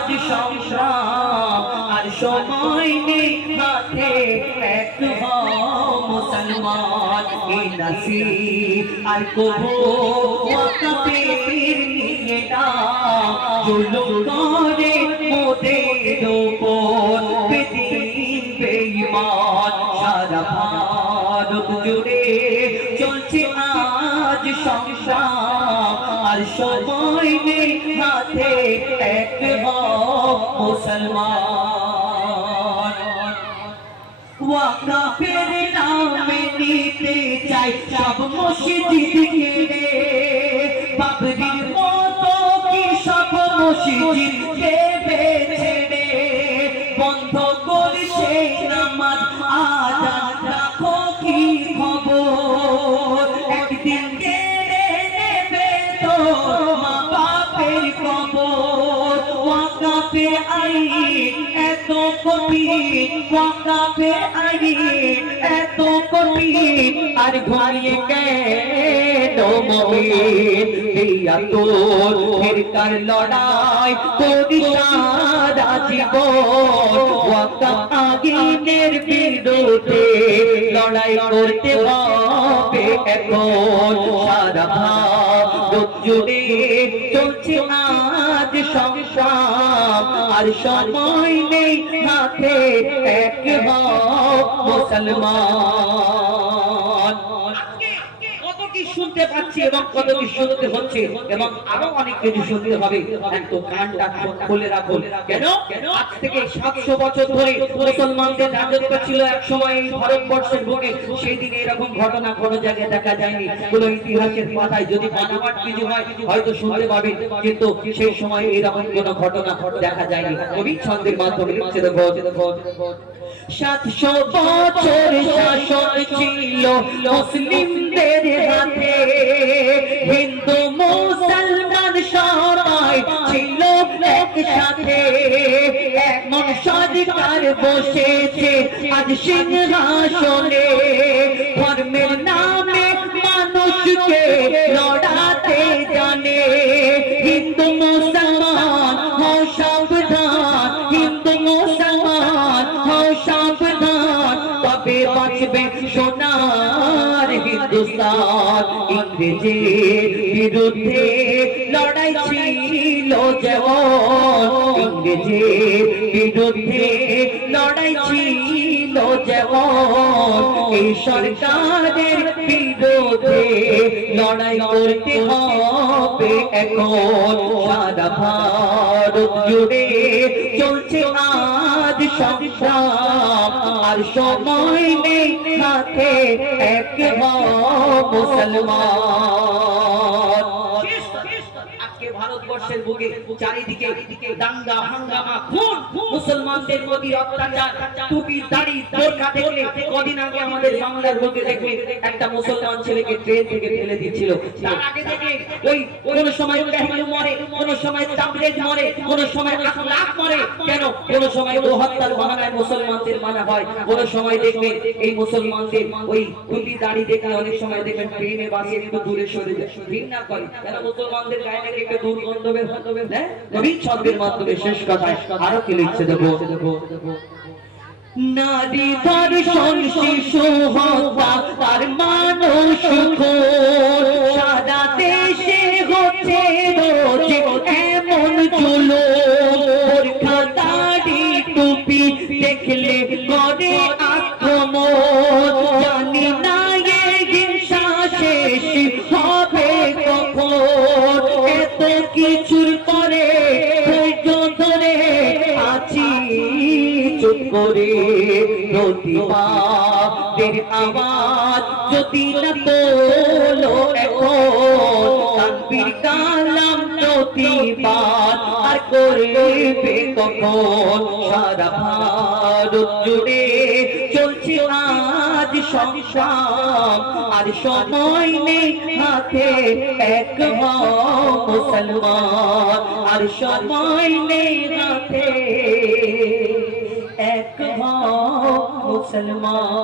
সংগ্রাম আর সময় নেই হাতে, এক হও মুসলমান এই নসিব আর কবু ওয়াকাফের নিয়ে না জুলুম করে মোদের উপর বেদিন বেঈমান সারা ভারত জুড়ে চলছে আজ সংগ্রাম আর সময় নেই হাতে, এক হও মুসলমান ওয়াকাফের নামে নিতে চাই সব মসজিদ কেড়ে, বাবরির মতো কি সব মসজিদ দেবে ছেড়ে, বন্ধ করছে নামাজ আজান রাখো কি খবর, একদিন কেড়ে নেবে তো মা বাপের কবর। ওয়াকাফের আইন এত কঠিন, ওয়াকাফের আইন এত কঠিন, আর ঘুমিয়ে কেন মুমিন দিয়া তোর ফিরকার লড়াই করি সারা জীবন। ওয়াকাফ আইনের বিরুদ্ধে লড়াই করতে হবে এখন, সারা ভারত জুড়ে চলছে আজ সংগ্রাম আর সময় নেই হাতে, এক হও মুসলমান। কত কি শুনতে পাচ্ছি এবং কত কি শুনতে হচ্ছে এবং আরো অনেক কিছু শুনতে হবে, একটু কানটা খুলে রাখুন। কেন আজ থেকে 700 বছর ধরে মুসলমানদের রাজত্ব ছিল এক সময় ভারতবর্ষের বুকে, সেই দিনে এরকম ঘটনা কোনো জায়গায় দেখা যায়নি। কোন ইতিহাসের পাতায় যদি বানাবাট কিছু হয় হয়তো শুনতে পাবে, কিন্তু সেই সময় এরকম কোনো ঘটনা দেখা যায়নি। কবি ছন্দের মাধ্যমে লিখছে দেখো, 700 বছর শাসন ছিল মুসলিমদের হাতে, হিন্দু মুসলমান সবাই ছিল একসাথে, এমন সরকার বসেছে আজ সিংহাসনে, ধর্মের নামে মানুষকে লড়াতে জানে, হিন্দু মুসলমান হও সাবধান, হিন্দু মুসলমান হও সাবধান, তবে বাঁচবে সোনার হিন্দুস্তান। ইংরেজের বিরুদ্ধে লড়াই ছিল যেমন, ইংরেজের বিরুদ্ধে লড়াই ছিল যেমন, এই সরকারের বিরুদ্ধে লড়াই করতে হবে এখন, সারা ভারত জুড়ে চলছে আজ সংগ্রাম আর সময় নেই হাতে, এক হও মুসলমান। আজকে ভারতবর্ষের বুকে চারিদিকে দাঙ্গা হাঙ্গামা খুন, মুসলমানদের প্রতি অত্যাচার, টুপি দাড়ি বোরকা দেখলে কদিন আগে আমাদের বাংলার বুকে দেখবে একটা মুসলমান ছেলেকে ট্রেন থেকে ফেলে দিচ্ছিল, তার আগে দেখে ওই কোন সময় পেহলু মরে, কোন সময় তাবরেজ মরে, কোন সময় আখলাক মরে, কেন কোন সময় হত্যার বাহানায় মুসলমানদের মানা হয়, কোন সময় দেখবেন এই মুসলমানদের ওই টুপি দাড়ি দেখলে অনেক সময় দেখবেন ট্রেনে বাসে একটু দূরে সরে যায়, ঘৃণা করে, কেন মুসলমানদের গায়ে নাকি একটা দুর্গন্ধ বের হতে হবে। নবী ছন্দের মাধ্যমে শেষ কথায় আরো কি লিখছে দেখো, নারী ধর্ষণ শিশু হত্যা তার মানুষ খুন, সারা দেশে হচ্ছে রোজ এমন জুলুম, বোরখা দাড়ি টুপি দেখলে করে আক্রমণ, জানি না এ হিংসা শেষ হবে কখন, এত কিছুর পরে ধৈর্য ধরে আছি চুপ করে, প্রতিবাদের আওয়াজ যদি না তোলো এখন, তাকবীর কালাম প্রতিবাদ আর করবে কখন, সারা ভারত জুড়ে চলছে আজ সংগ্রাম আর সময় নেই হাতে, এক হও মুসলমান আর সময় নেই হাতে, এক হও মুসলমান।